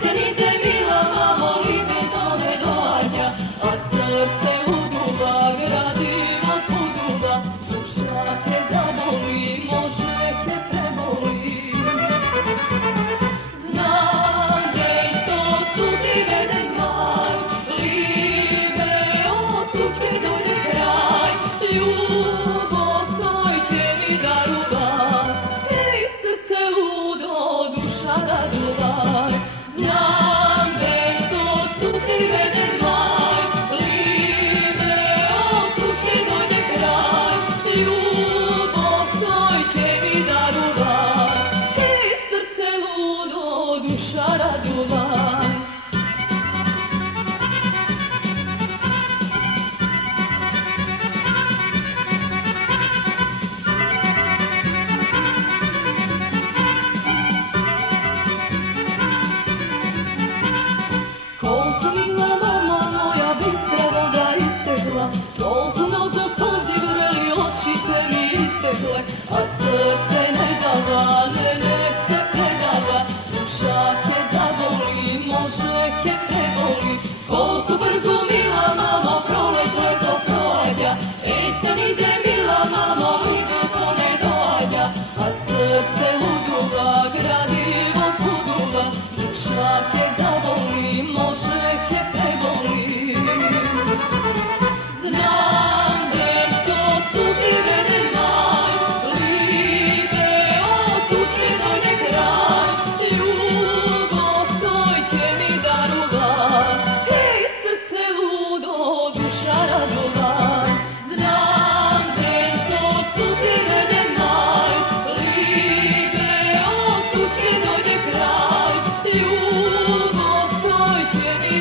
Jesen ide mila mamo, lipe to ne dođa, a srce ludula, gradimo zbudula, duša te zaboli, može te preboli. Znam dej što cuti veden maj, libe od tučke dojde kraj, ljubov toj će mi daruvaj, hej srce ludo, duša radovaj. Znam dej što cuti veden maj, libe od tučke dojde kraj, ljubov toj će mi daruvaj, hej srce ludo, duša radovaj. Koliko mila mama moja bistra voda istekla, koliko mnogo solzi vreli oči te mi ispekle, a srce ne dava, ne se predava, duša te zaboli, može te preboli. Koliko brdu mila mamo, proletle to prođa, jesen ide mila mamo, lipe to ne dođa, a srce ludula, gradivo zbudula, duša te zaboli, može te preboli. Znam dej što cuti veden maj, libe od tučke dojde kraj, ljubov toj će mi daruvaj, hej srce ludo, duša radovaj. Znam dej što cuti veden maj, libe od tučke dojde kraj, ljubov toj će mi